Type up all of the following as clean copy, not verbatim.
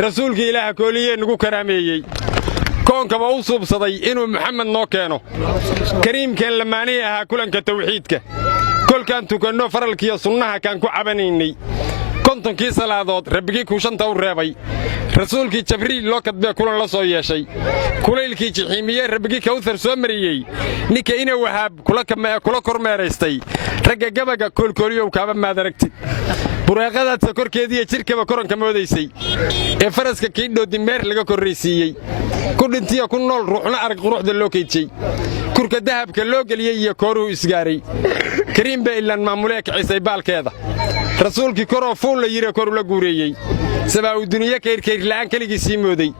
رسولك إله كوليه نقول كرامي كون كما أوصب صدي إنه محمد نوكانو كريم كان لما نيها كلن كتوحيدك كل كان تكنو فرلك يا صنها كان كعبنيني كنتم كي صلاة ربكي كوشن توربي رسولك جبريل لو كتب كلن لا سو يشي كليلك جحيميه ربكي كوثر سو مريي نيكا إنا وهاب كلا كورميرستي رجع جبجا كل يوم كابا ما دركتي buraaqada korkeedii jirkaba koranka moodaysay ee faraska kiidho dimeer laga korreysiyay ku dhintiya ku nool ruuxna arag quruxda loo keejay kurka dahabka loo galiyay iyo kooru isgaaray kariim ba ilaan maamuleek ciisay baalkeeda rasuulkii koroo fuul la yiri koru la guureeyay sabaa u duniya keer la'aan kaligiisii mooday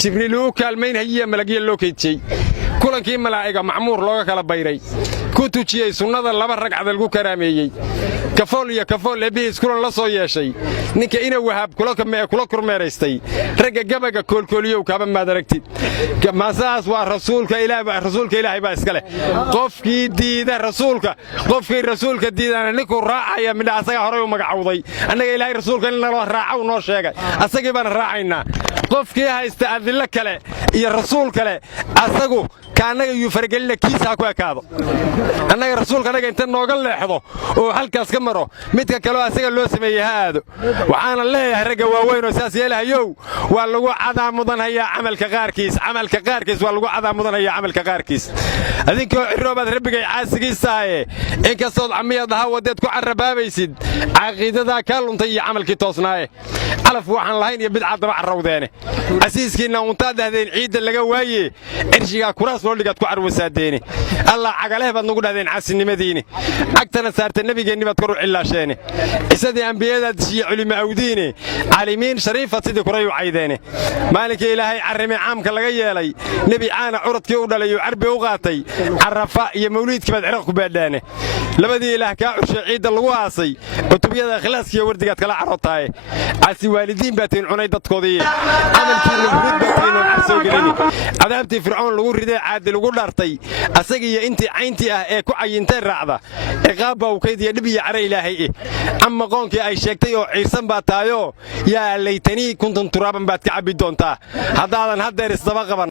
jibriil uu kaalmayn hayiya malagii loo keejay kulankii malaa'iga macmuur looga kala bayray ku tujiyay sunnada laba ragcad lagu karaameeyay كفول أبيس كلن لا soo yeeshay ninka ina wahab kula kormeeraystay raga gabaga koolkooliyo kaaba ma daragtid maasaas waa rasuulka ilaahay baa iska leh qofkii diida rasuulka diidana ninku raacaya mid asaga hore u magacawday anaga ilaahay rasuulka in la raaco noo sheegay asagii baan raacaynaa qofkii haysta adilla kale iyo rasuul kale asagu kaanaga yu fargelina kiisa ku ekaado anaga rasuulka anaga inta nooga leexdo oo halkaas ka maro midka kale asaga loo sameeyay haado waxaana leeyahay raga waaweyn oo saas yeelahayow waa lagu cadaamudanaya camalka qaarkiis waa lagu cadaamudanaya camalka qaarkiis adinkoo ciroobaad rabbigay caasigiisaaye inkastoo camiyadaha wadeed ku carabaabaysid caqiidada ka luntay iyo camalkii toosnaaye calaf waxaan lahayn iyo bidca daba carrawdeene asiiskiina unta dhahdeen ciida laga waaye cirshiga kuraas loo dhigad ku carwasaadeene allah cagaleeh baad nagu dhahdeen caasinimadiini agtana saarta nabigeenni baad kor u cilaasheene isadii ambiyada iyo culimo awdiine caalimiin shariifa sidii kuray u caydeene maalinka ilaahay carrime caamka laga yeelay nabi caana curadkii u dhalay oo carbi u qaatay carafa iyo mawliidkii baad ciraq ku baadhaane labadii ilaah ka curshay ciida lagu aasay cutubiyada ikhlaaska iyo wardigaad kala carootaay asi waalidiin baatiin cunay dadkoodii amalkiina hurud baatiin oo cabsoo gelini cadaabtii fircoon lagu riday caadi lagu dhartay asaga iyo intii cayntii ah ee ku cayintay raacda ciqaab uu kaydiya dhib iyo caray ilaahay amma qoonkii ay sheegtay oo ciirsan baa taayo yaa laytani kuntan turaaban baad ka cabi doontaa haddaadan haddeer isdaba qaban